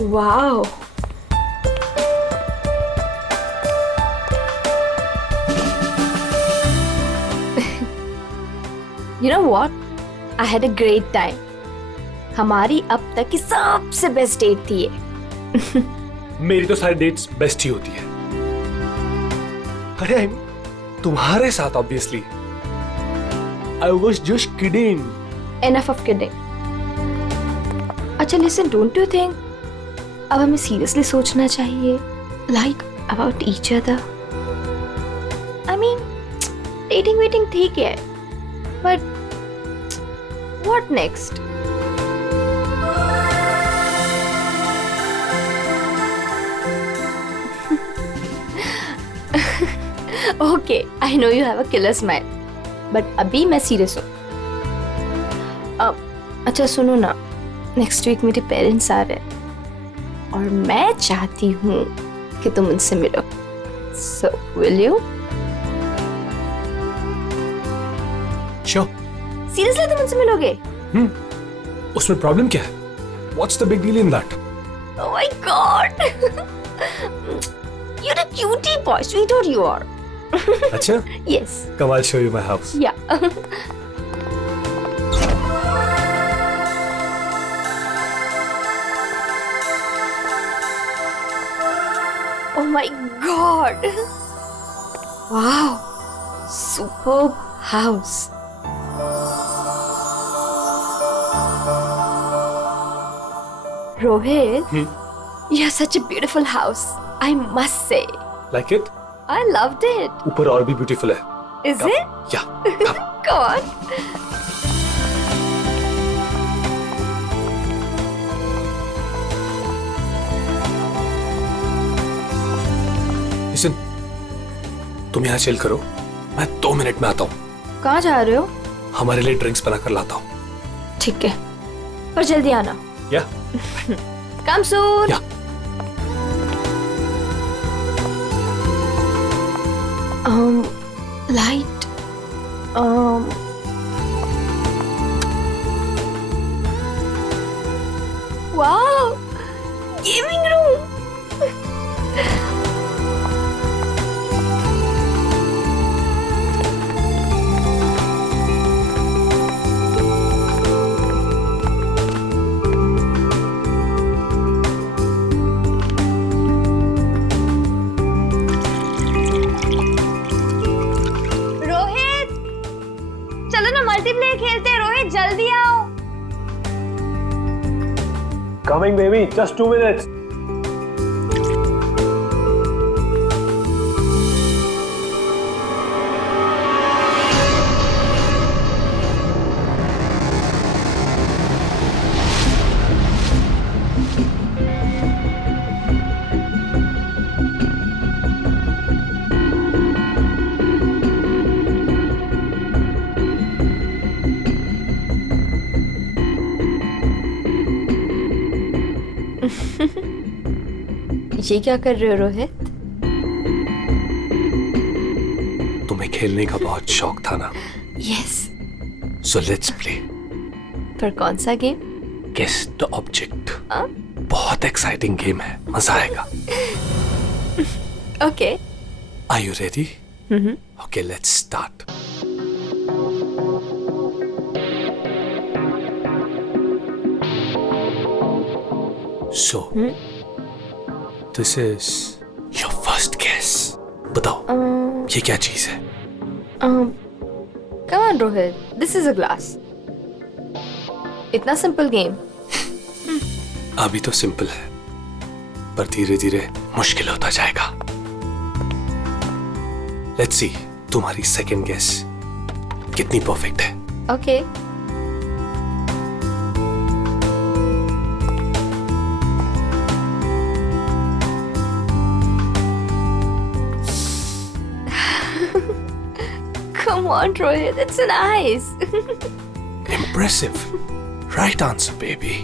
Wow. You know what? I had a great time. हमारी अब तक की सबसे बेस्ट डेट थी ये। मेरी तो सारी डेट्स बेस्ट ही होती है। अरे तुम्हारे साथ obviously. I was just kidding. Enough of kidding. अच्छा listen, don't you think अब हमें सीरियसली सोचना चाहिए like about each other? I mean, dating waiting ठीक है, but what next? Okay, I know you have a killer smile, but अभी मैं serious हूँ। अच्छा सुनो ना, नेक्स्ट वीक मेरे पेरेंट्स आ रहे हैं और मैं चाहती हूँ कि तुम उनसे मिलो। So will you? Sure. Seriously तुम उनसे मिलोगे? उसमें प्रॉब्लम क्या है? What's the big deal in that? Oh my God! You're a cutie boy, sweetheart you are. अच्छा? Yes. Come, I'll show you my house. Yeah. Oh my God! Wow! Superb house. Rohit, you have such a beautiful house. I must say. Like it? I loved it. ऊपर और भी beautiful है। Is it? Yeah. Come. Go on. Listen, तुम यहाँ chill करो, मैं 2 minute में आता हूँ। कहाँ जा रहे हो? हमारे लिए ड्रिंक्स बना कर लाता हूँ। ठीक है, पर जल्दी आना। Yeah. Come soon. Yeah. Light. Wow, gaming room. Rohit, चलो ना मल्टीप्लेयर खेलते हैं। रोहित जल्दी आओ। Coming, baby. Just 2 minutes. ये क्या कर रहे हो रोहित? तुम्हें खेलने का बहुत शौक था ना? यस। So let's play. पर कौन सा गेम? Guess the object. बहुत एक्साइटिंग गेम है, मजा आएगा। Okay. Are you ready? Okay, let's start. So, this is your first guess. बताओ, ये क्या चीज है? Come on Rohit, this is a glass. इतना सिंपल गेम। अभी तो सिंपल है, पर धीरे धीरे मुश्किल होता जाएगा। Let's see, तुम्हारी सेकंड गेस कितनी परफेक्ट है। Okay. Come on, Rohit, it's nice. Impressive. Right answer, baby.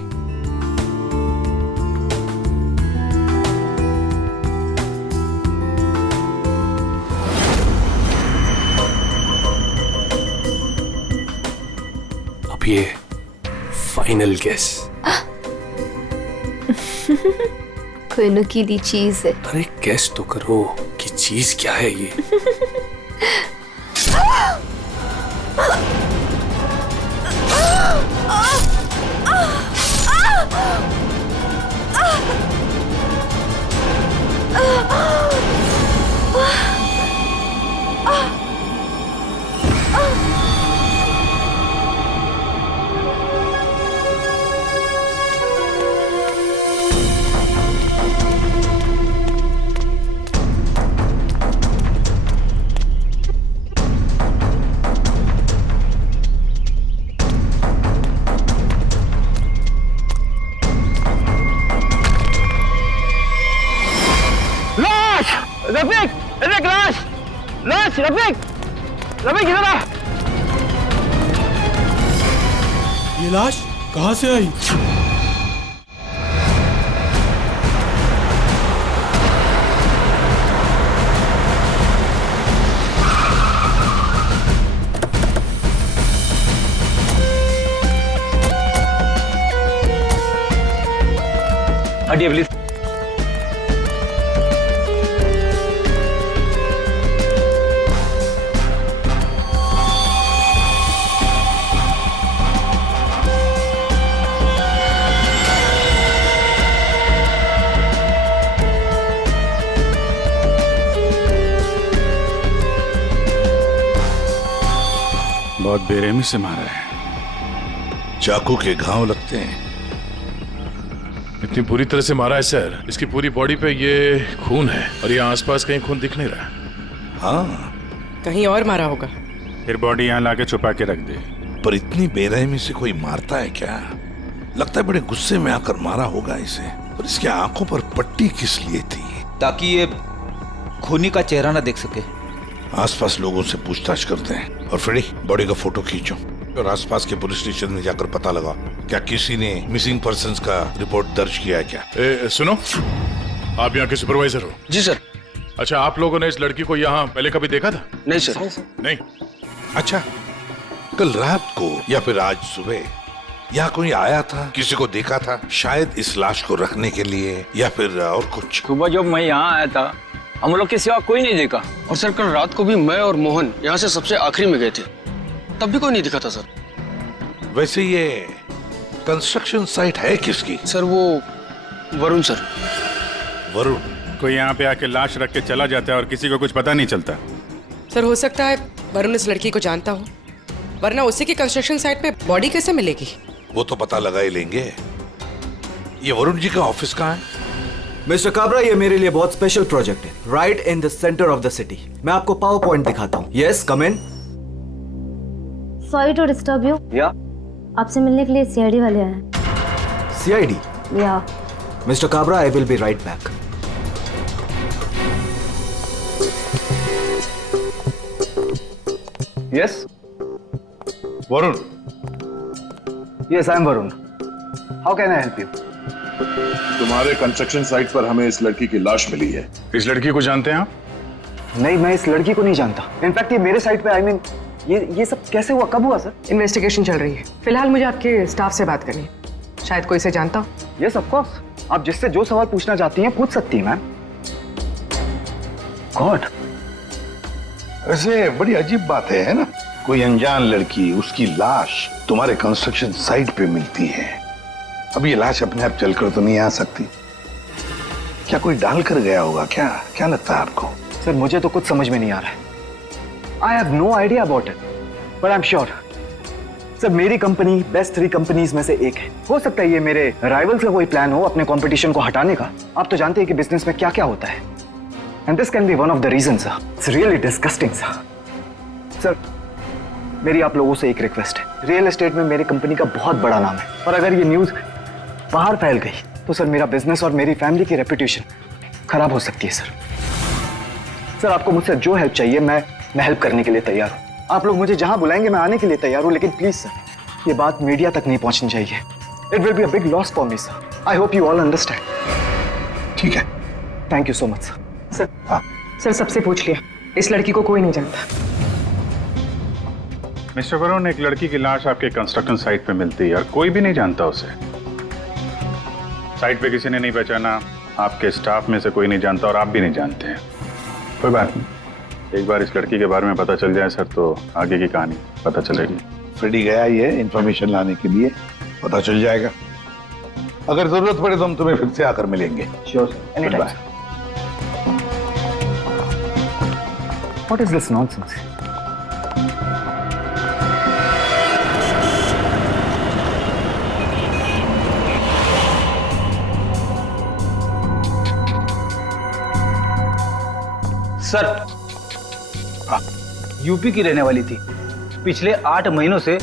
अब ये फाइनल गेस। कोई नुकीली चीज है। अरे गेस तो करो कि चीज क्या है ये। रफीक, रफीक लाश, लाश, रफीक, रफीक इधर आ। ये लाश कहाँ से आई? हटिए प्लीज। बहुत बेरहमी से मारा है। चाकू के घाव लगते हैं। इतनी बुरी तरह से मारा है सर, इसकी पूरी बॉडी पे ये खून है और ये आसपास कहीं खून दिख नहीं रहा। हाँ, कहीं और मारा होगा। फिर बॉडी यहाँ लाके छुपा के रख दे। पर इतनी बेरहमी से कोई मारता है क्या? लगता है बड़े गुस्से में आकर मारा होगा इसे। और इसकी आंखों पर पट्टी किस लिए थी? ताकि ये खूनी का चेहरा ना देख सके। आसपास लोगों से पूछताछ करते हैं। और फ्रेडी, बॉडी का फोटो खींचो और आसपास के पुलिस स्टेशन में जाकर पता लगा क्या किसी ने मिसिंग पर्संस का रिपोर्ट दर्ज किया है क्या? सुनो, आप यहाँ के सुपरवाइजर हो? जी सर। अच्छा, आप लोगों ने इस लड़की को यहाँ पहले कभी देखा था? नहीं सर। नहीं। अच्छा, कल रात को या फिर आज सुबह यहाँ कोई आया था? किसी को देखा था? शायद इस लाश को रखने के लिए या फिर और कुछ? सुबह जब मैं यहाँ आया था हम लोग के सिवा कोई नहीं देखा। और सर कल रात को भी मैं और मोहन यहाँ से सबसे आखिरी में गए थे, तब भी कोई नहीं दिखा था सर। वैसे ये कंस्ट्रक्शन साइट है किसकी? सर वो वरुण सर। वरुण? कोई यहाँ पे आके लाश रख के चला जाता है और किसी को कुछ पता नहीं चलता। सर हो सकता है वरुण इस लड़की को जानता हो, वरना उसी की कंस्ट्रक्शन साइट पे बॉडी कैसे मिलेगी? वो तो पता लगा ही लेंगे। ये वरुण जी का ऑफिस कहाँ है? मिस्टर काबरा, ये मेरे लिए बहुत स्पेशल प्रोजेक्ट है, right in the centre of the city. मैं आपको पावर पॉइंट दिखाता हूँ। Yes, come in. Sorry to disturb you. या आपसे मिलने के लिए सीआईडी वाले आए हैं। सीआईडी? या mister Kabra, I will be right back. Yes Varun? Yes, I am Varun. How can I help you? तुम्हारे कंस्ट्रक्शन साइट पर हमें इस लड़की की लाश मिली है। इस लड़की को जानते हैं आप? नहीं, मैं इस लड़की को नहीं जानता। इनफैक्ट ये मेरे साइट पे, आई मीन ये सब कैसे हुआ, कब हुआ सर? इन्वेस्टिगेशन चल रही है। फिलहाल मुझे आपके स्टाफ से बात करनी है। शायद कोई इसे जानता हो। यस ऑफ कोर्स, आप जिससे जो सवाल पूछना चाहती हैं पूछ सकती हैं मैम। गॉड, वैसे बड़ी अजीब बात है ना? कोई अनजान लड़की, उसकी लाश तुम्हारे कंस्ट्रक्शन साइट पे मिलती है। अब ये लाश अपने आप चलकर तो नहीं आ सकती। क्या कोई डाल कर गया होगा? क्या लगता है आपको? सर मुझे तो कुछ समझ में नहीं आ रहा है। I have no idea about it, but I am sure sir मेरी कंपनी बेस्ट 3 कंपनीज में से एक है। हो सकता है ये मेरे राइवल्स का कोई प्लान हो अपने कंपटीशन को हटाने का। आप तो जानते हैं कि बिजनेस में क्या क्या होता है, and this can be one of the reason sir. It's really disgusting sir. मेरी आप लोगों से एक रिक्वेस्ट है, रियल एस्टेट में मेरी कंपनी का बहुत बड़ा नाम है, और अगर ये न्यूज बाहर फैल गई तो सर मेरा बिजनेस और मेरी फैमिली की रेपुटेशन खराब हो सकती है सर। आपको मुझसे जो हेल्प चाहिए मैं हेल्प करने के लिए तैयार हूँ। आप लोग मुझे जहां बुलाएंगे मैं आने के लिए तैयार हूँ, लेकिन प्लीज सर ये बात मीडिया तक नहीं पहुंचनी चाहिए। It will be a big loss for me sir. I hope you all understand. ठीक है, thank you so much sir. Sir सबसे पूछ लिया, इस लड़की को कोई नहीं जानता। मिस्टर वरुण, एक लड़की की लाश आपके कंस्ट्रक्शन साइट पे मिलती है और कोई भी नहीं जानता उसे। साइट पे किसी ने नहीं पहचाना, आपके स्टाफ में से कोई नहीं जानता और आप भी नहीं जानते हैं। कोई बात नहीं, एक बार इस लड़की के बारे में पता चल जाए सर तो आगे की कहानी पता चलेगी। फ्रेडी गया ही है इंफॉर्मेशन लाने के लिए, पता चल जाएगा। अगर जरूरत पड़े तो हम तुम्हें फिर से आकर मिलेंगे। Sure sir, any time. What is this nonsense? Sir, UP की रहने वाली थी, पिछले 8 महीनों से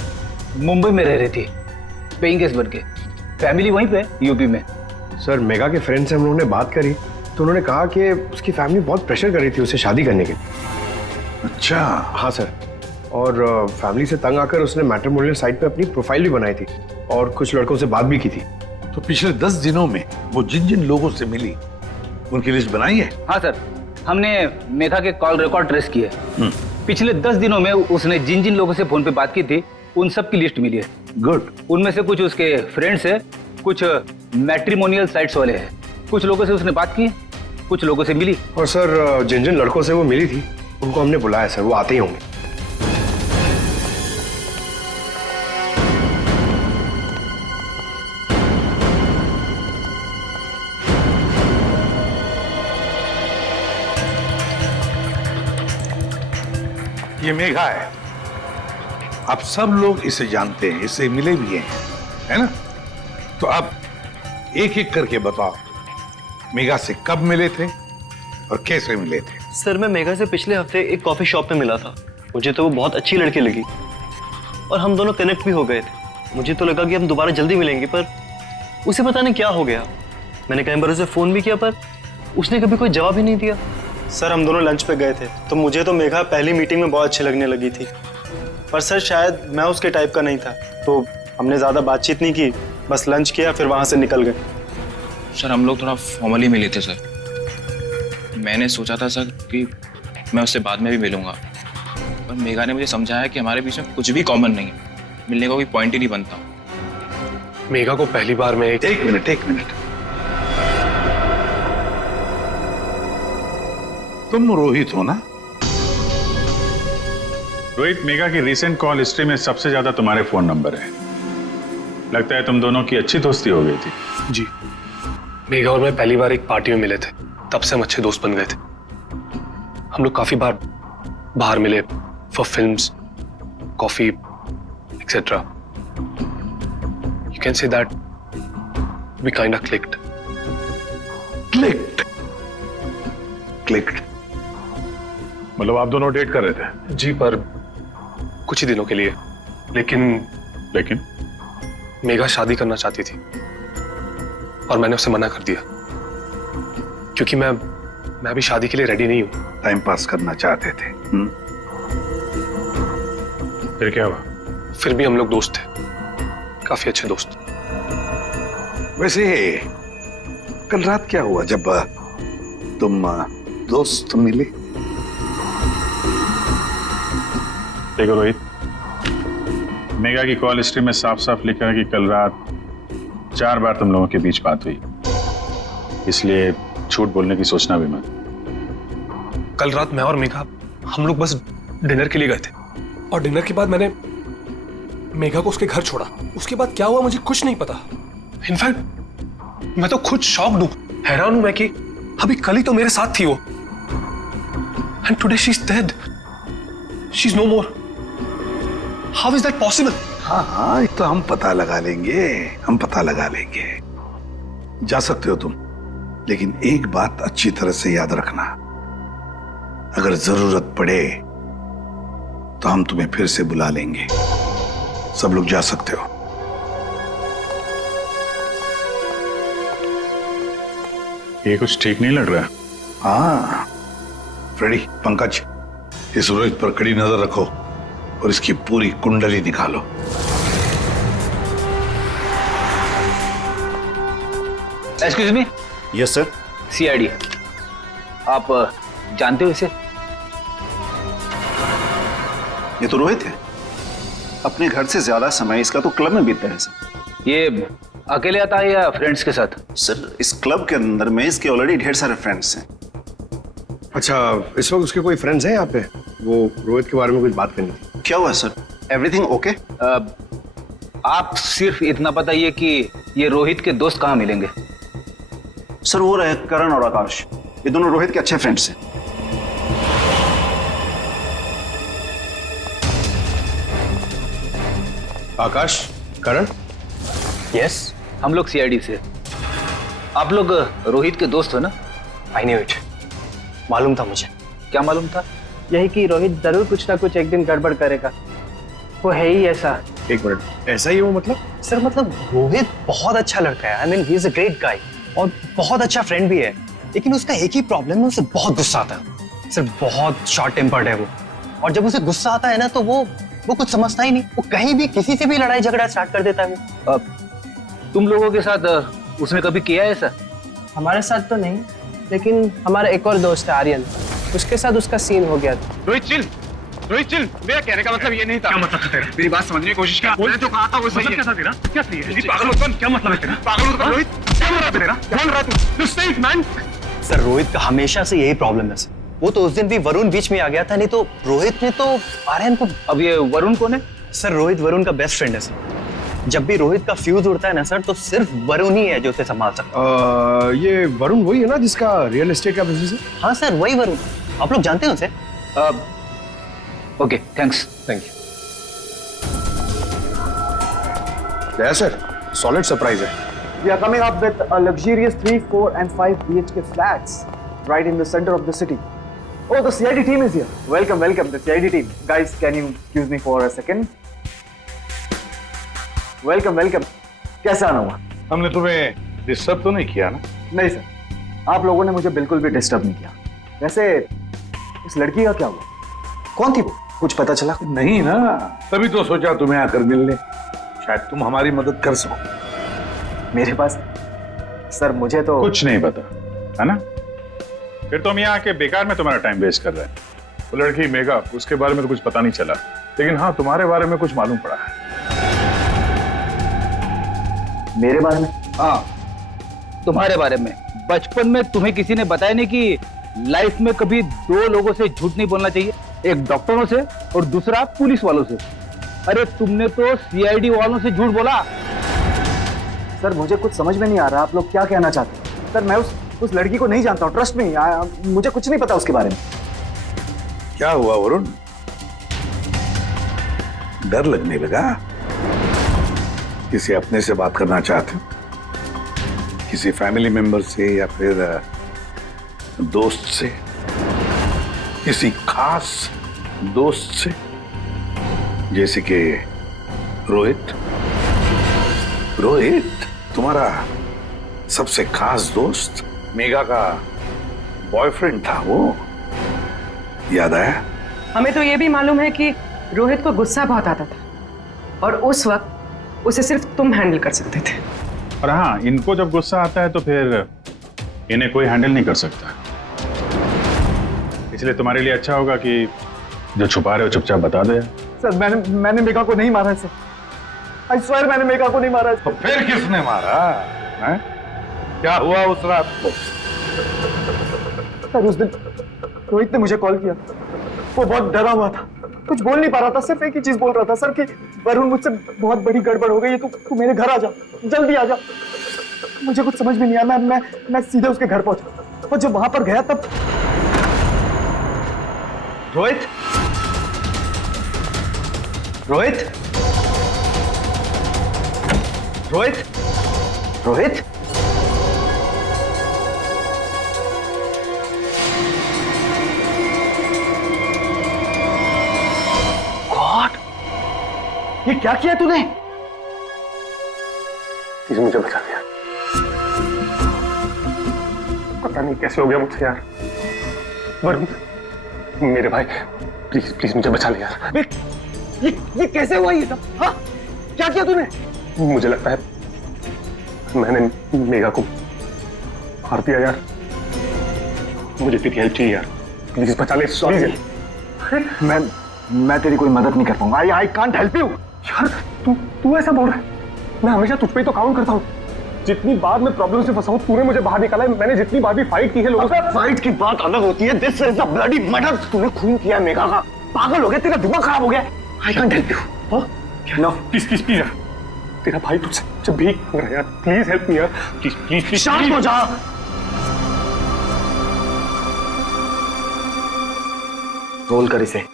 मुंबई में रह रही थी, पेइंग गेस्ट बन के। फैमिली वहीं पे यूपी में। सर, मेगा के फ्रेंड से हम लोगों ने बात करी तो उन्होंने कहा कि उसकी फैमिली बहुत प्रेशर कर रही थी उसे शादी करने के लिए। अच्छा। हाँ सर, और फैमिली से तंग आकर उसने मैट्रिमोनियल साइट पे अपनी प्रोफाइल भी बनाई थी और कुछ लड़कों से बात भी की थी। तो पिछले 10 दिनों में वो जिन जिन लोगों से मिली उनकी लिस्ट बनाई है? हाँ सर, हमने मेघा के कॉल रिकॉर्ड ट्रेस किए। पिछले 10 दिनों में उसने जिन जिन लोगों से फोन पे बात की थी उन सब की लिस्ट मिली है। गुड। उनमें से कुछ उसके फ्रेंड्स है, कुछ मैट्रिमोनियल साइट्स वाले हैं। कुछ लोगों से उसने बात की, कुछ लोगों से मिली। और सर, जिन जिन लड़कों से वो मिली थी उनको हमने बुलाया सर, वो आते ही होंगे। ये मेघा है, आप सब लोग इसे जानते हैं, इससे मिले भी हैं, है ना? तो अब एक एक करके बताओ, मेघा से कब मिले थे और कैसे मिले थे? सर, मैं मेघा से पिछले हफ्ते एक कॉफी शॉप पे मिला था। मुझे तो वो बहुत अच्छी लड़की लगी और हम दोनों कनेक्ट भी हो गए थे। मुझे तो लगा कि हम दोबारा जल्दी मिलेंगे, पर उसे पता नहीं क्या हो गया। मैंने कई बार उसे फोन भी किया पर उसने कभी कोई जवाब ही नहीं दिया। सर, हम दोनों लंच पे गए थे तो मुझे तो मेघा पहली मीटिंग में बहुत अच्छी लगने लगी थी, पर सर शायद मैं उसके टाइप का नहीं था, तो हमने ज़्यादा बातचीत नहीं की, बस लंच किया फिर वहाँ से निकल गए। सर, हम लोग थोड़ा फॉर्मली मिले थे सर। मैंने सोचा था सर कि मैं उससे बाद में भी मिलूंगा, पर मेघा ने मुझे समझाया कि हमारे बीच में कुछ भी कॉमन नहीं है, मिलने का कोई पॉइंट ही नहीं बनता। मेघा को पहली बार में एक मिनट। तुम रोहित हो ना? रोहित, मेघा की रिसेंट कॉल हिस्ट्री में सबसे ज्यादा तुम्हारे फोन नंबर है। लगता है तुम दोनों की अच्छी दोस्ती हो गई थी। जी, मेघा और मैं पहली बार एक पार्टी में मिले थे, तब से हम अच्छे दोस्त बन गए थे। हम लोग काफी बार बाहर मिले for films, coffee etcetera. You can say that we kind of clicked. मतलब आप दोनों डेट कर रहे थे? जी, पर कुछ ही दिनों के लिए। लेकिन मेघा शादी करना चाहती थी और मैंने उसे मना कर दिया, क्योंकि मैं अभी शादी के लिए रेडी नहीं हूं। टाइम पास करना चाहते थे। फिर क्या हुआ? फिर भी हम लोग दोस्त थे, काफी अच्छे दोस्त। वैसे कल रात क्या हुआ जब तुम दोस्त मिले? देखो रोहित, मेघा की कॉल हिस्ट्री में साफ साफ लिखा है कि कल रात 4 बार तुम लोगों के बीच बात हुई, इसलिए झूठ बोलने की सोचना भी मत। कल रात मैं और मेघा हम लोग बस डिनर के लिए गए थे, और डिनर के बाद मैंने मेघा को उसके घर छोड़ा। उसके बाद क्या हुआ मुझे कुछ नहीं पता। इनफैक्ट मैं तो खुद शॉक्ड हूं, हैरान हूं मैं कि अभी कल ही तो मेरे साथ थी वो, and today she is dead, she is no more. How is that possible? हाँ, तो हम पता लगा लेंगे। जा सकते हो तुम, लेकिन एक बात अच्छी तरह से याद रखना, अगर जरूरत पड़े तो हम तुम्हें फिर से बुला लेंगे। सब लोग जा सकते हो। ये कुछ ठीक नहीं लग रहा। हाँ फ्रेडी, पंकज, इस रोहित पर कड़ी नजर रखो और इसकी पूरी कुंडली निकालो। Excuse me. Yes sir. CID, आप जानते हो इसे? ये तो रोहित है, अपने घर से ज्यादा समय इसका तो क्लब में बीतता है सर। ये अकेले आता है या फ्रेंड्स के साथ? सर इस क्लब के अंदर में इसके ऑलरेडी ढेर सारे फ्रेंड्स हैं। अच्छा, इस वक्त उसके कोई फ्रेंड्स हैं यहाँ पे? वो रोहित के बारे में कुछ बात करनी थी। क्या हुआ सर? Everything okay? आप सिर्फ इतना बताइए कि ये रोहित के दोस्त कहाँ मिलेंगे? सर वो रहे करण और आकाश, ये दोनों रोहित के अच्छे फ्रेंड्स हैं। आकाश, करण? यस, हम लोग सीआईडी से। आप लोग रोहित के दोस्त हो ना? आई न्यू इट, मालूम था मुझे। क्या मालूम था? यही कि रोहित जरूर कुछ ना कुछ एक दिन गड़बड़ करेगा, वो है ही ऐसा। एक मिनट, ऐसा ही वो मतलब? सर मतलब रोहित बहुत अच्छा लड़का है, I mean he is a great guy और बहुत अच्छा फ्रेंड भी है, लेकिन उसका एक ही प्रॉब्लम है, उसे बहुत गुस्सा आता है सर, बहुत शॉर्ट टेम्पर्ड है वो, और जब उसे गुस्सा आता है ना तो वो कुछ समझता ही नहीं, वो कहीं भी किसी से भी लड़ाई झगड़ा स्टार्ट कर देता है वो। तुम लोगों के साथ उसने कभी किया है ऐसा? हमारे साथ तो नहीं, लेकिन हमारा एक और दोस्त है आर्यन, उसके साथ उसका सीन हो गया था। रोहित चिल, मेरा कहने का मतलब ये नहीं था। क्या मतलब था तेरा? मेरी बात समझने की कोशिश कर। मैंने तो कहा था वो सही है। क्या था तेरा? क्या सही है? पागल मत बन, क्या मतलब है तेरा? पागल मत बन रोहित, क्या हो रहा है तेरा? बोल रहा तू स्टे मैन। सर रोहित का हमेशा से यही प्रॉब्लम है सर, वो तो उस दिन भी वरुण बीच में आ गया था, नहीं तो रोहित ने तो आर्यन को। अब ये वरुण कौन है? सर रोहित वरुण का बेस्ट फ्रेंड है सर, जब भी रोहित का फ्यूज उड़ता है ना सर तो सिर्फ वरुण ही है जो उसे संभाल सकता। ये वरुण वही है ना जिसका रियल एस्टेट का बिजनेस है? हाँ सर वही वरुण, आप लोग जानते हो उसे? Okay thanks. Thank you. या सर, सॉलिड सरप्राइज है। We are coming up with a luxurious 3, 4 and 5 BHK flats right in the center of the city. Oh, the CID team is here. Welcome, the CID team. Guys, can you excuse me for a second? Welcome. कैसा आना हुआ? हमने तुम्हें disturb तो नहीं किया ना? नहीं सर, आप लोगों ने मुझे बिल्कुल भी डिस्टर्ब नहीं किया। वैसे इस लड़की का क्या हुआ? कौन थी वो? कुछ पता चला? नहीं ना, तभी तो सोचा तुम्हें आकर मिल ले, शायद तुम हमारी मदद कर सको। मेरे पास सर मुझे तो कुछ नहीं पता है ना, फिर तुम यहाँ आके बेकार में तुम्हारा टाइम वेस्ट कर रहे हैं। वो लड़की मेघा, उसके बारे में तो कुछ पता नहीं चला, लेकिन हाँ तुम्हारे बारे में कुछ मालूम पड़ा है। मेरे बारे में? हाँ तुम्हारे बारे में। बचपन में तुम्हें किसी ने बताया नहीं कि लाइफ में कभी दो लोगों से झूठ नहीं बोलना चाहिए, एक डॉक्टरों से और दूसरा पुलिस वालों से। अरे तुमने तो सीआईडी वालों से झूठ बोला। सर मुझे कुछ समझ में नहीं आ रहा, आप लोग क्या कहना चाहते हैं? सर मैं उस लड़की को नहीं जानता हूँ, ट्रस्ट में मुझे कुछ नहीं पता उसके बारे में। क्या हुआ वरुण, डर लगने लगा? किसी अपने से बात करना चाहते हो? किसी फैमिली मेंबर से या फिर दोस्त से, किसी खास दोस्त से, जैसे कि रोहित? तुम्हारा सबसे खास दोस्त मेघा का बॉयफ्रेंड था वो, याद आया? हमें तो ये भी मालूम है कि रोहित को गुस्सा बहुत आता था और उस वक्त उसे सिर्फ तुम हैंडल कर सकते थे। और हाँ, इनको जब गुस्सा आता है तो फिर इन्हें कोई हैंडल नहीं कर सकता, इसलिए तुम्हारे लिए अच्छा होगा कि जो छुपा रहे हो चुपचाप बता दो। सर मैंने मेघा को नहीं मारा है सर, आई स्वेयर मैंने मेघा को नहीं मारा है। तो फिर किसने मारा है? क्या हुआ उस रात को? सर उस दिन रोहित ने मुझे कॉल किया, वो बहुत डरा हुआ था, कुछ बोल नहीं पा रहा था, सिर्फ एक ही चीज बोल रहा था सर कि वरुण मुझसे बहुत बड़ी गड़बड़ हो गई है, तू मेरे घर आ जा, जल्दी आ जा। मुझे कुछ समझ में नहीं आया, मैं सीधे उसके घर पहुंचा और जब वहां पर गया तब रोहित रोहित रोहित रोहित गॉड, ये क्या किया तूने? किसी मुझे बचा दिया, पता नहीं कैसे हो गया मुझसे यार। वरुण मेरे भाई, प्लीज प्लीज मुझे बचा ले यार। ये कैसे हुआ ये सब? हाँ क्या किया तूने? मुझे लगता है मैंने मेघा को मार दिया यार, मुझे तेरी हेल्प चाहिए यार, प्लीज बचा ले। सॉरी मैं तेरी कोई मदद नहीं कर पाऊंगा, आई कांट हेल्प यू। यार तू ऐसा बोल रहा है? मैं हमेशा तुझ पे ही तो काउंट करता हूँ। जितनी बार मैं प्रॉब्लम से फंसा हूँ तूने मुझे बाहर निकाला है। मैंने जितनी बार भी फाइट की है लोगों से। फाइट की बात अलग होती है। This is a bloody murder. तूने खून किया मेघा का। पागल हो गया, तेरा दिमाग खराब हो गया। I can't help you. No please please please यार, तेरा भाई तुझसे जब भीख मांग रहा है यार, प्लीज हेल्प मी यार, प्लीज प्लीज प्लीज। शांत हो जा। रोल कर इसे।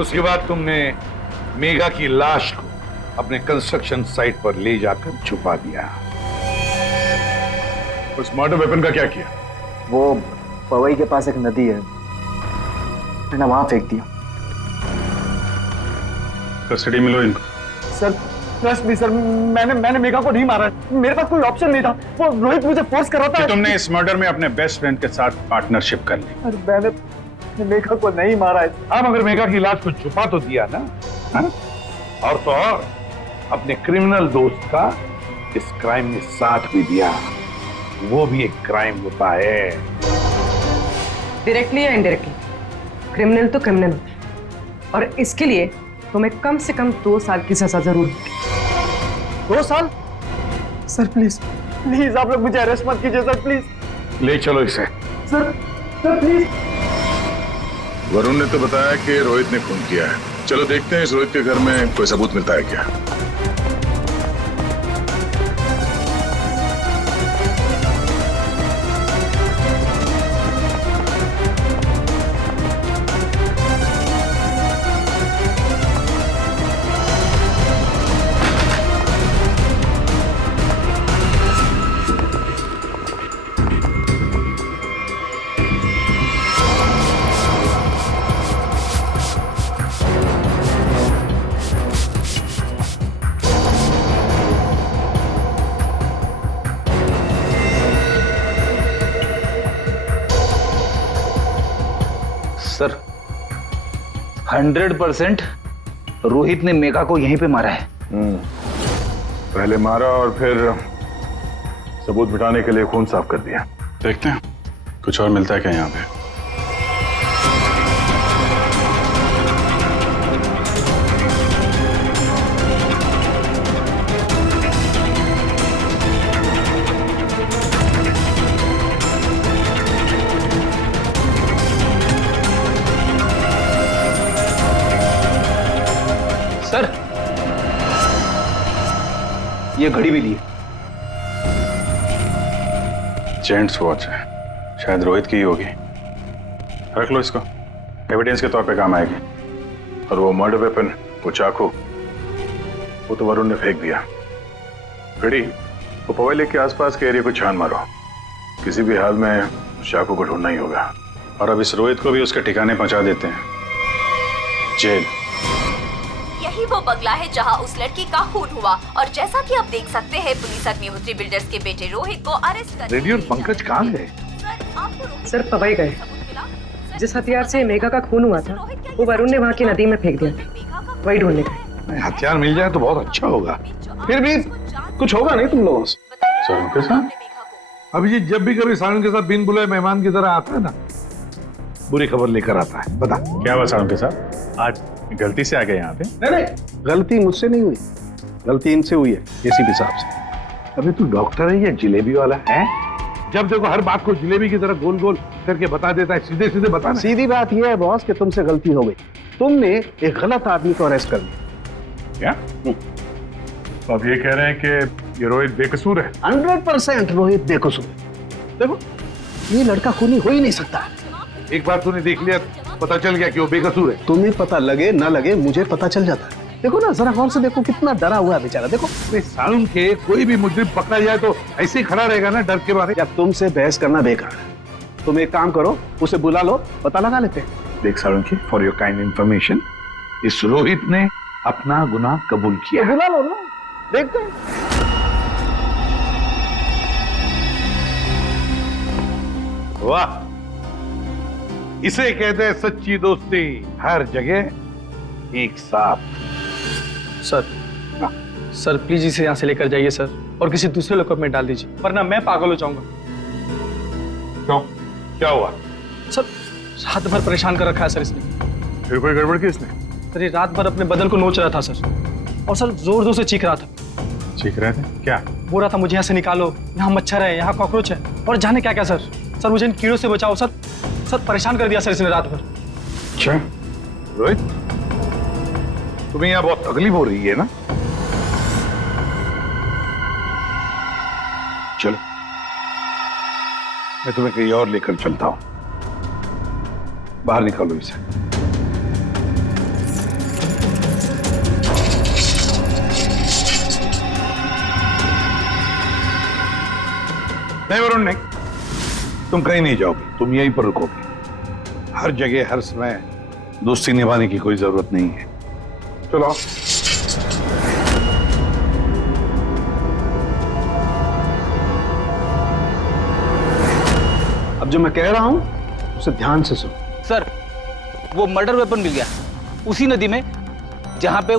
उसके बाद तुमने मेघा की लाश को अपने कंस्ट्रक्शन साइट पर ले जाकर छुपा दिया। उस मर्डर वेपन का क्या किया? वो पवई के पास एक नदी है, मैंने वहां फेंक दिया। कस्टडी में लो इनको। सर ट्रस्ट मी सर, मैंने मेघा को नहीं मारा। मेरे पास कोई ऑप्शन नहीं था। वो रोहित मुझे फोर्स कर रहा था। तुमने इस मर्डर में अपने बेस्ट फ्रेंड के साथ पार्टनरशिप कर ली। अरे मैंने मेघा को नहीं मारा है। हाँ, मगर मेघा की लाश को छुपा तो दिया ना। हाँ? और तो और अपने क्रिमिनल दोस्त का इस क्राइम में साथ भी दिया। वो भी एक क्राइम होता है। डायरेक्टली या इनडायरेक्टली, क्रिमिनल तो क्रिमिनल होता है, और इसके लिए तुम्हें कम से कम 2 साल की सजा जरूर होगी। 2 साल? सर प्लीज प्लीज आप लोग मुझे अरेस्ट मत कीजिए सर, प्लीज। ले चलो इसे। Sir please. वरुण ने तो बताया कि रोहित ने खून किया है। चलो देखते हैं इस रोहित के घर में कोई सबूत मिलता है क्या। सर 100% रोहित ने मेघा को यहीं पे मारा है। पहले मारा और फिर सबूत मिटाने के लिए खून साफ कर दिया। देखते हैं कुछ और मिलता है क्या यहाँ पे। सर ये घड़ी भी ली है। जेंट्स वॉच है, शायद रोहित की ही होगी। रख लो इसको, एविडेंस के तौर पे काम आएगी। और वो मर्डर वेपन, वो चाकू, वो तो वरुण ने फेंक दिया। घड़ी, वो पवई लेक के आसपास के एरिया को छान मारो। किसी भी हाल में उस चाकू को ढूंढना ही होगा। और अब इस रोहित को भी उसके ठिकाने पहुंचा देते हैं, जेल। यही वो बंगला है जहां उस लड़की का खून हुआ, और जैसा कि आप देख सकते हैं पुलिस अग्निहोत्री बिल्डर्स के बेटे रोहित को अरेस्ट कर। रेडी और पंकज कहाँ गए? सर पवई गए। जिस हथियार से मेघा का खून हुआ था वो वरुण ने वहाँ की नदी में फेंक दिया था, वही ढूंढने गए। हथियार मिल जाए तो बहुत अच्छा होगा। फिर भी कुछ होगा नहीं तुम लोगों से? सर उनके साथ अभिजीत जब भी कभी सारण के साथ बिन बुलाए मेहमान की तरह आता है ना, बुरी खबर लेकर आता है। बता क्या हुआ सारण के साथ? आज गलती से आ गए यहाँ पे? नहीं, गलती मुझसे नहीं हुई, गलती इनसे हुई है एसीपी साहब से। अभी तू डॉक्टर है या जिलेबी वाला है? जब देखो हर बात को जिलेबी की तरह गोल गोल करके बता देता है। सीधे सीधे बता। सीधी बात यह है बॉस कि तुमसे गलती हो गई। तुमने एक गलत आदमी को अरेस्ट कर लिया। क्या? तो अब ये कह रहे हैं कि ये रोहित बेकसूर है? 100% रोहित बेकसूर है। देखो ये लड़का खूनी हो ही नहीं सकता। एक बार तूने देख लिया, पता चल गया कि वो बेकसूर है। तुम्हें पता लगे ना लगे, मुझे पता चल जाता है। देखो ना जरा गौर से देखो, कितना डरा हुआ है बेचारा। देखो साउंड के कोई भी मुजरिम पकड़ा जाए तो ऐसे ही खड़ा रहेगा ना, डर के मारे। या तुमसे बहस करना बेकार है। तुम एक काम करो, उसे बुला लो, पता लगा लेते हैं। देख Salunkhe, for your kind information, इस रोहित ने अपना गुनाह कबूल किया। बुला लो ना, देखते हैं। वाह, इसे कहते हैं सच्ची दोस्ती, हर जगह एक साथ। सर प्लीज इसे यहाँ से लेकर जाइए सर, और किसी दूसरे लॉकअप में डाल दीजिए, वरना मैं पागल हो जाऊंगा। क्यों, क्या हुआ? सर रात भर परेशान कर रखा है सर इसने। फिर कोई गड़बड़ की इसने? सर ये रात भर अपने बदन को नोच रहा था सर, और सर जोर जोर से चीख रहा था। चीख रहे थे क्या? बोल रहा था मुझे यहाँ से निकालो, यहाँ मच्छर है, यहाँ कॉकरोच है, और जाने क्या क्या सर। सर मुझे इन कीड़ों से बचाओ सर। सर परेशान कर दिया सर इसने रात भर। अच्छा रोहित, तुम्हें यहाँ बहुत तकलीफ हो रही है ना? चलो मैं तुम्हें कहीं और लेकर चलता हूं, बाहर निकालो इसे। नहीं वरुण नहीं, तुम कहीं नहीं जाओगे, तुम यहीं पर रुकोगे। हर जगह हर समय दोस्ती निभाने की कोई जरूरत नहीं है। चलो आओ। अब जो मैं कह रहा हूं उसे ध्यान से सुन। सर वो मर्डर वेपन मिल गया उसी नदी में जहां पे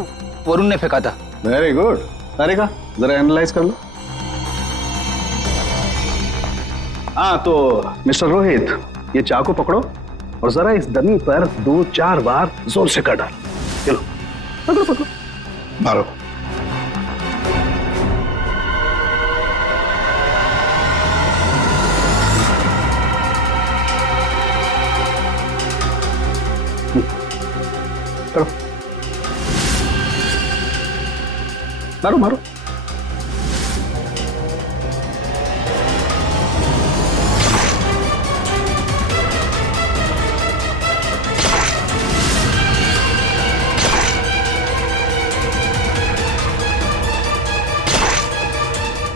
वरुण ने फेंका था। Very good. अरे का जरा एनालाइज कर लो। हाँ तो मिस्टर रोहित, ये चाकू पकड़ो और जरा इस डमी पर 2-4 बार जोर से कर डाल। चलो पकड़ो पकड़ो, मारो। करो, मारो मारो।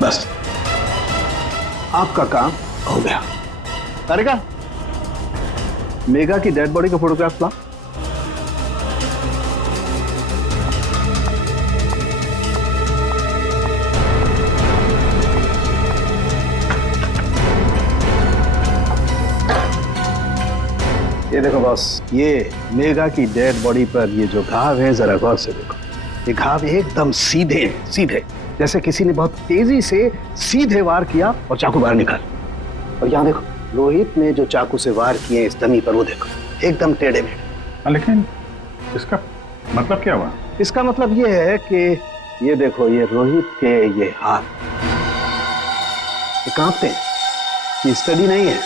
बस आपका काम हो गया। तारिका, मेघा की डेड बॉडी का फोटोग्राफ ला। ये देखो बॉस, ये मेघा की डेड बॉडी पर ये जो घाव है जरा गौर से देखो। ये घाव एकदम सीधे सीधे, जैसे किसी ने बहुत तेजी से सीधे वार किया और चाकू बाहर निकाल। और यहाँ देखो, रोहित ने जो चाकू से वार किए इस डमी पर, वो देखो एकदम टेढ़े मेढ़े। लेकिन इसका मतलब क्या हुआ? इसका मतलब ये है कि ये देखो, ये रोहित के ये हाथ ये कांपते हैं, ये स्टडी नहीं है,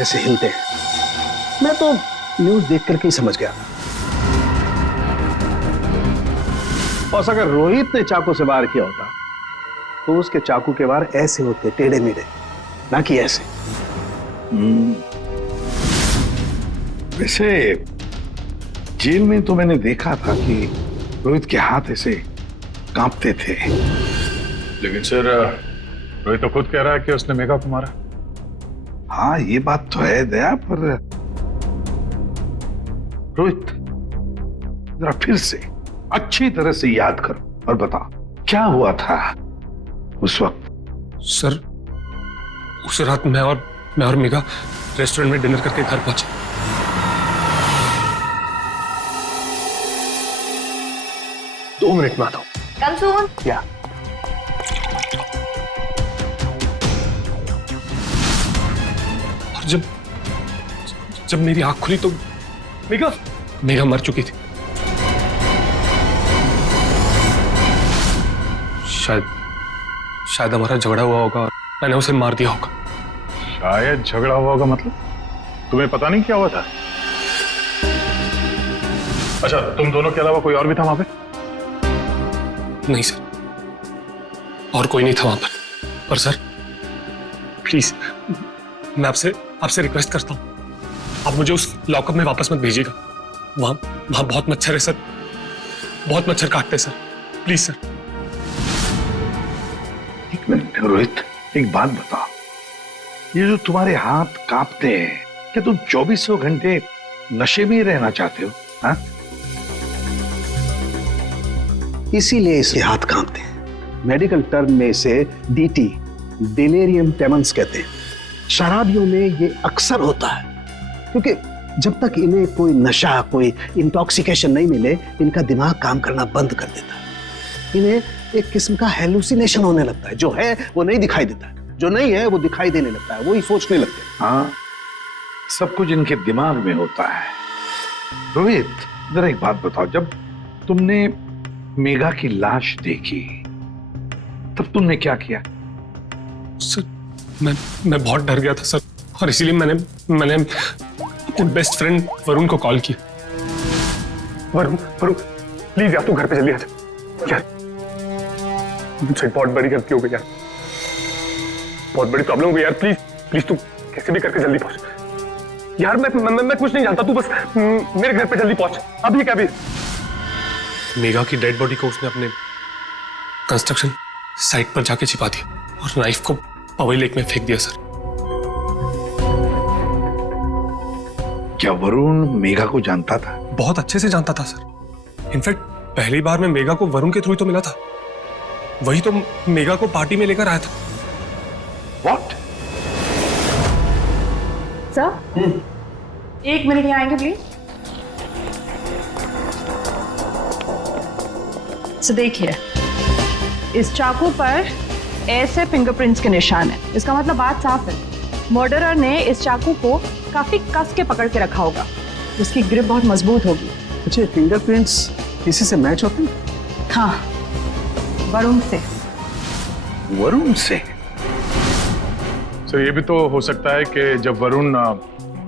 ऐसे हिलते हैं। मैं तो न्यूज देख करके ही समझ गया। और अगर रोहित ने चाकू से वार किया होता तो उसके चाकू के वार ऐसे होते, टेढ़े मेढ़े, ना कि ऐसे। वैसे जेल में तो मैंने देखा था कि रोहित के हाथ ऐसे कांपते थे। लेकिन सर रोहित तो खुद कह रहा है कि उसने मेघा को मारा। हाँ ये बात तो है दया, पर रोहित जरा फिर से अच्छी तरह से याद करो और बताओ क्या हुआ था उस वक्त। सर उस रात मैं और मेघा रेस्टोरेंट में डिनर करके घर पहुंचे। दो मिनट में आता हूं। कम सून। क्या? और जब मेरी आंख खुली तो मेघा मर चुकी थी। शायद हमारा झगड़ा हुआ होगा और मैंने उसे मार दिया होगा। शायद झगड़ा हुआ होगा मतलब? तुम्हें पता नहीं क्या हुआ था? अच्छा, तुम दोनों के अलावा कोई और भी था वहां पे? नहीं सर, और कोई नहीं था वहां पर सर प्लीज मैं आपसे रिक्वेस्ट करता हूं, आप मुझे उस लॉकअप में वापस मत भेजिएगा। वहां बहुत मच्छर है सर, बहुत मच्छर काटते हैं सर, प्लीज सर। एक मिनट रोहित, एक बात बताओ, ये जो तुम्हारे हाथ कांपते हैं, क्या तुम 2400 घंटे नशे में ही रहना चाहते हो? हाँ? इसीलिए इसके हाथ कांपते हैं। मेडिकल टर्म में इसे डीटी, डिलेरियम ट्रेमेंस कहते हैं। शराबियों में ये अक्सर होता है, क्योंकि जब तक इन्हें कोई नशा, कोई इंटॉक्सिकेशन नहीं मिले, इनका दिमाग काम करना बंद कर देता है। इन्हें एक किस्म का हेलुसिनेशन होने लगता है। जो है वो नहीं दिखाई देता है, जो नहीं है वो दिखाई देने लगता है, वही सोचने लगते हैं। हाँ, सब कुछ इनके दिमाग में होता है। रोहित, जरा एक बात बताओ, जब तुमने मेघा की लाश देखी तब तुमने क्या किया? सर, मैं बहुत डर गया था सर, और इसीलिए मैंने अपने बेस्ट फ्रेंड वरुण को कॉल किया। वरुण प्लीज यार, तू घर पे जल्दी आ जा यार। मुझसे बहुत बड़ी गलती हो गई यार, बहुत बड़ी प्रॉब्लम हो गई यार। प्लीज तू कैसे भी करके जल्दी पहुंच यार। मैं कुछ नहीं जानता, तू बस मेरे घर पे जल्दी पहुंच, अभी क्या भी। मेघा की डेड बॉडी को उसने अपने कंस्ट्रक्शन साइट पर जाके छिपा दिया और नाइफ को पवई लेक में फेंक दिया सर। क्या वरुण मेघा को जानता था? बहुत अच्छे से जानता था सर। इनफैक्ट पहली बार मैं मेघा को वरुण के थ्रू ही तो मिला था। वही तो मेघा को पार्टी में लेकर आया था। What? सर, 1 मिनट यहाँ आएंगे प्लीज। तो देखिए, इस चाकू पर ऐसे फिंगरप्रिंट्स के निशान है। इसका मतलब बात साफ है, मर्डरर ने इस चाकू को काफी कस के पकड़ के रखा होगा। उसकी ग्रिप बहुत मजबूत होगी। अच्छा, फिंगरप्रिंट्स किसी से मैच होते हैं? हाँ, वरुण से। वरुण से? सर, ये भी तो हो सकता है कि जब वरुण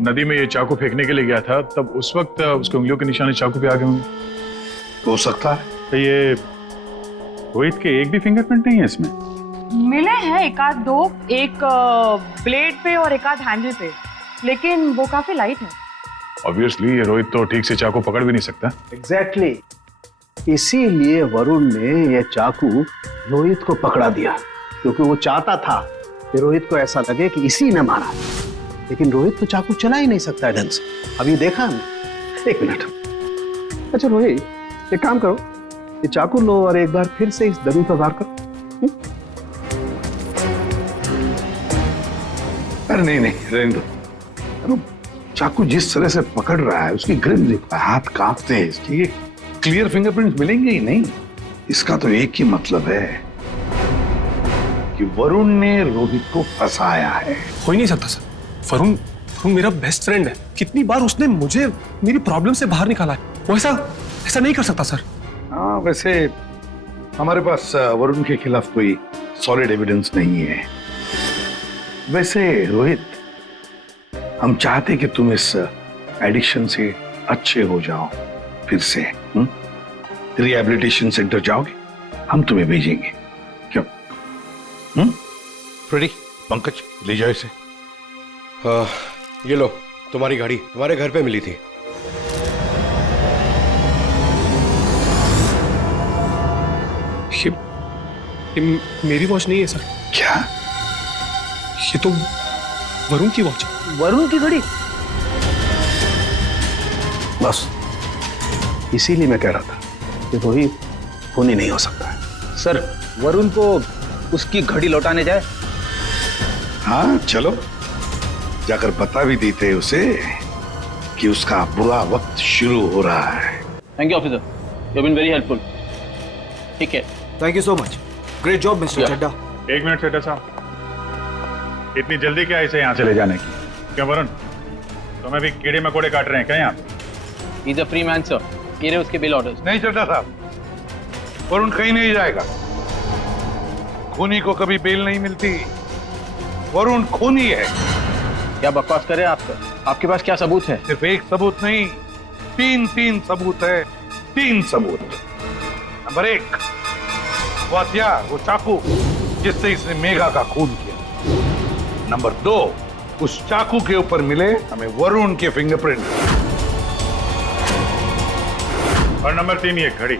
नदी में ये चाकू फेंकने के लिए गया था, तब उस वक्त उसकी उंगलियों के निशान चाकू पे आ गए होंगे। हो सकता है। तो ये रोहित के एक भी फिंगरप्रिंट नहीं है इसमें? मिले हैं एक आध दो, एक ब्लेड पे और एक आध हैंडल पे, लेकिन वो काफी लाइट है। ऑब्वियसली ये रोहित तो ठीक से चाकू पकड़ भी नहीं सकता। एग्जैक्टली, इसीलिए वरुण ने यह चाकू रोहित को पकड़ा दिया, क्योंकि वो चाहता था कि रोहित को ऐसा लगे कि इसी ने मारा। लेकिन रोहित तो चाकू चला ही नहीं सकता ढंग से। अभी देखा हमने। 1 मिनट। अच्छा रोहित, एक काम करो, ये चाकू लो और एक बार फिर से इस दरी पर वार करो। अरे नहीं, रहने दो। अरे चाकू जिस तरह से पकड़ रहा है, उसकी ग्रिप देखो, हाथ कांपते हैं इसके। ये क्लियर फिंगरप्रिंट्स मिलेंगे ही नहीं। इसका तो एक ही मतलब है कि वरुण ने रोहित को फंसाया है। हो ही नहीं सकता सर। वरुण मेरा बेस्ट फ्रेंड है। कितनी बार उसने मुझे मेरी प्रॉब्लम से बाहर निकाला है। वो ऐसा नहीं कर सकता सर। हाँ, वैसे हमारे पास वरुण के खिलाफ कोई सॉलिड एविडेंस नहीं है। वैसे रोहित, हम चाहते कि तुम इस एडिक्शन से अच्छे हो जाओ, फिर से रिहैबिलिटेशन सेंटर जाओगे, हम तुम्हें भेजेंगे। क्यों? फ्रेडी, पंकज, ले जाओ इसे। ये लो, तुम्हारी गाड़ी तुम्हारे घर पे मिली थी। ये मेरी वॉच नहीं है सर। क्या? ये तो वरुण की वॉच है। वरुण की घड़ी? बस इसीलिए मैं कह रहा था कि रोहित खूनी नहीं हो सकता है। सर, वरुण को उसकी घड़ी लौटाने जाए? हाँ चलो, जाकर बता भी देते उसे कि उसका बुरा वक्त शुरू हो रहा है। Thank you officer, you been very helpful. ठीक है, thank you so much. Great job mister Chadda. 1 minute Chadda साहब, इतनी जल्दी क्या इसे यहाँ से ले जाने की? क्या वरुण, तुम्हें भी कीड़े मकोड़े काट रहे हैं क्या यहाँ? He is a free man sir, ये रहे उसके बिल ऑर्डर्स। नहीं चड्डा साहब, वरुण कहीं नहीं जाएगा। खूनी को कभी बेल नहीं मिलती। वरुण खूनी है। क्या बकवास कर रहे हैं आप सर? आपके पास क्या सबूत है? सिर्फ एक सबूत नहीं, तीन सबूत है। 3 सबूत। नंबर 1, वो हथियार, वो चाकू जिससे इसने मेघा का खून किया। नंबर 2, उस चाकू के ऊपर मिले हमें वरुण के फिंगरप्रिंट। और नंबर 3, ये घड़ी।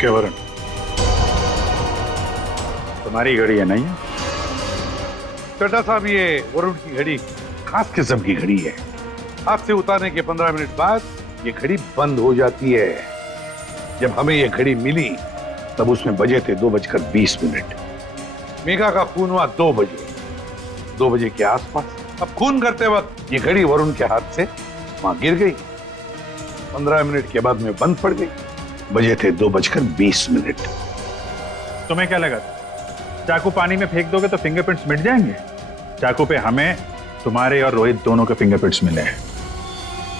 क्या वरुण, तुम्हारी घड़ी है नहीं है? चड्डा साहब, ये वरुण की घड़ी खास किस्म की घड़ी है। हाथ से उतारने के 15 मिनट बाद ये घड़ी बंद हो जाती है। जब हमें ये घड़ी मिली तब उसमें बजे थे 2:20। मेघा का खून हुआ 2 बजे। 2 बजे के आसपास। अब खून करते वक्त ये घड़ी वरुण के हाथ से वहां गिर गई। 15 मिनट के बाद में बंद पड़ गई। बजे थे 2:20। तुम्हें क्या लगा चाकू पानी में फेंक दोगे तो फिंगरप्रिंट्स मिट जाएंगे? चाकू पे हमें, तुम्हारे और रोहित दोनों के फिंगरप्रिंट्स मिले हैं।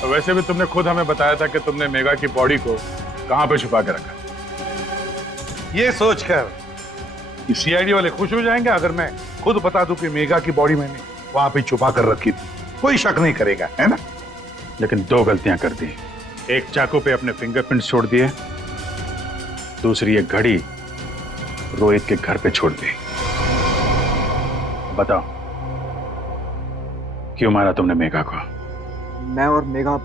और वैसे भी तुमने खुद हमें बताया था कि तुमने मेघा की बॉडी को कहां पे छुपा के रखा। ये सोचकर कि सीआईडी वाले खुश हो जाएंगे अगर मैं खुद बता दूं कि मेघा की बॉडी मैंने वहां पे छुपा कर रखी थी, कोई शक नहीं करेगा, है ना? लेकिन 2 गलतियां कर दी। एक चाकू पे अपने फिंगरप्रिंट्स छोड़ दिए, दूसरी एक घड़ी रोहित के घर पे छोड़ दी। बताओ क्यों मारा तुमने मेघा को? मैं और मेघा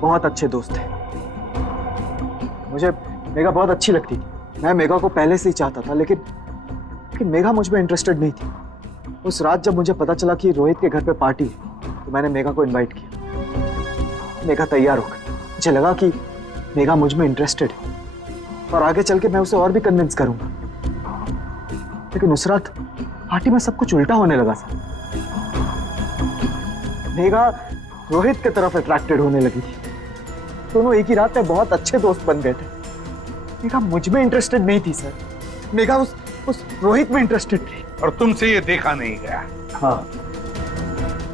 बहुत अच्छे दोस्त थे। मुझे मेघा बहुत अच्छी लगती थी। मैं मेघा को पहले से ही चाहता था, लेकिन मेघा मुझ में इंटरेस्टेड नहीं थी। उस रात जब मुझे पता चला कि रोहित के घर पे पार्टी है, तो मैंने मेघा को इनवाइट किया। मेघा तैयार हो गई। मुझे लगा कि मेघा मुझ में इंटरेस्टेड है और आगे चल के मैं उसे और भी कन्विंस करूंगा। लेकिन उस रात पार्टी में सब कुछ उल्टा होने लगा सर। मेघा रोहित की तरफ अट्रैक्टेड होने लगी थी। दोनों एक ही रात में बहुत अच्छे दोस्त बन गए थे। मेघा मुझ में इंटरेस्टेड नहीं थी सर। मेघा उस रोहित में इंटरेस्टेड थी। और तुमसे ये देखा नहीं गया। हाँ,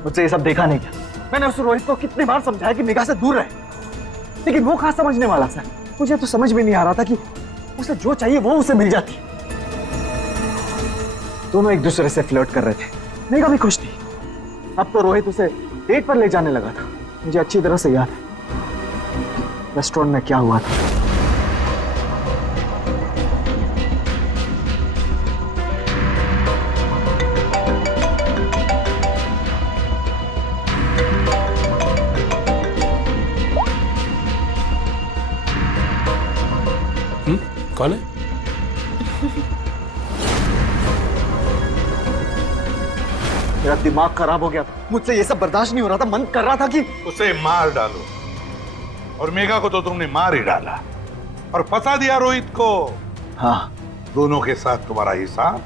मुझसे ये सब देखा नहीं गया। मैंने उस रोहित को कितनी बार समझाया कि मेघा से दूर रहे, लेकिन वो कहाँ समझने वाला सर। मुझे तो समझ में नहीं आ रहा था कि उसे जो चाहिए वो उसे मिल जाती। दोनों एक दूसरे से फ्लर्ट कर रहे थे। मेघा भी खुश थी। अब तो रोहित उसे डेट पर ले जाने लगा था। मुझे अच्छी तरह से याद है रेस्टोरेंट में क्या हुआ था। कौन है? मेरा दिमाग खराब हो गया था। मुझसे ये सब बर्दाश्त नहीं हो रहा था। मन कर रहा था कि उसे मार डालो। और मेघा को तो तुमने मार ही डाला और फंसा दिया रोहित को। हाँ, दोनों के साथ तुम्हारा हिसाब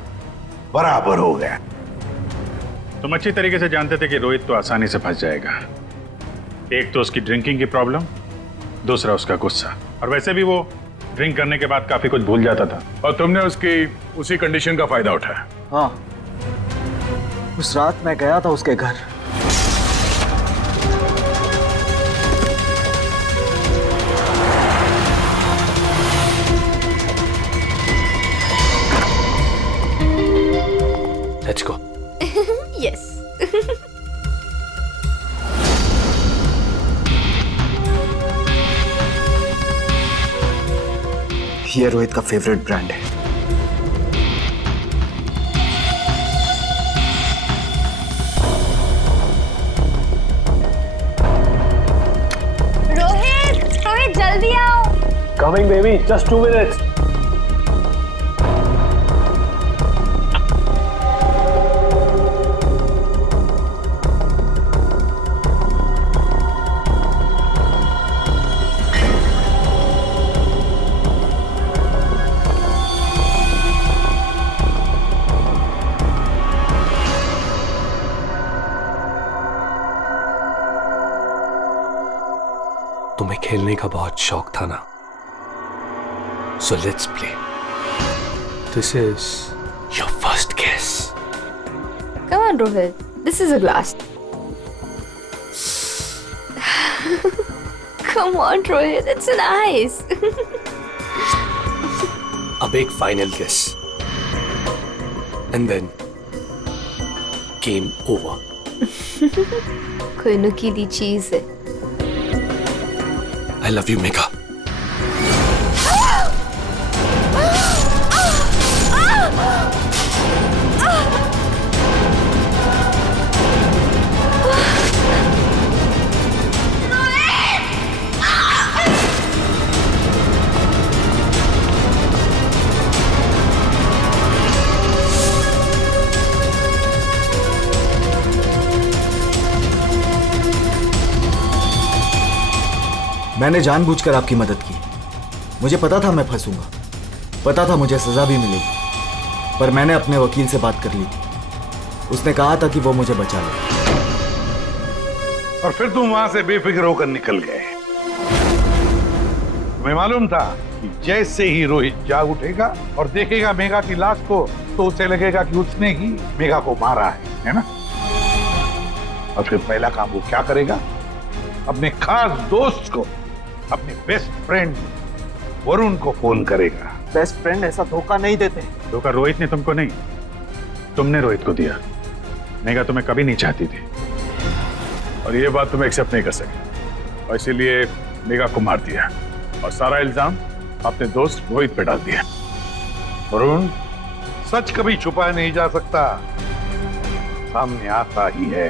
बराबर हो गया। तुम अच्छी तरीके से जानते थे कि रोहित तो आसानी से फंस जाएगा। एक तो उसकी ड्रिंकिंग की प्रॉब्लम, दूसरा उसका गुस्सा। और वैसे भी वो ड्रिंक करने के बाद काफी कुछ भूल जाता था। और तुमने उसकी उसी कंडीशन का फायदा उठाया। हाँ, उस रात मैं गया था उसके घर। Let's go. यस। ये रोहित का फेवरेट ब्रांड है। रोहित जल्दी आओ। Coming baby, just 2 minutes। तुम्हें खेलने का बहुत शौक था ना, so let's play. This is your first किस। Come on, Rohit. This is a glass. Come on, Rohit. It's nice. अब एक फाइनल किस एंड देन गेम ओवर। कोई नुकीली चीज है। I love you, Megha. मैंने जानबूझकर आपकी मदद की। मुझे पता था मैं फंसूंगा, पता था मुझे सजा भी मिलेगी, पर मैंने अपने वकील से बात कर ली थी उसने कहा था कि वो मुझे बचा ले। और फिर तुम वहां से बेफिक्र होकर निकल गए। तुम्हें मालूम था कि जैसे ही रोहित जाग उठेगा और देखेगा मेघा की लाश को तो उसे लगेगा कि उसने ही मेघा को मारा है ना? और फिर पहला काम वो क्या करेगा? अपने खास दोस्त को, अपने बेस्ट फ्रेंड वरुण को फोन करेगा। बेस्ट फ्रेंड ऐसा धोखा नहीं देते। धोखा रोहित ने तुमको नहीं, तुमने रोहित को दिया। मेघा तुम्हें कभी नहीं चाहती थी और ये बात तुम एक्सेप्ट नहीं कर सके और इसीलिए मेघा को मार दिया और सारा इल्जाम अपने दोस्त रोहित पे डाल दिया। वरुण, सच कभी छुपाया नहीं जा सकता, सामने आता ही है।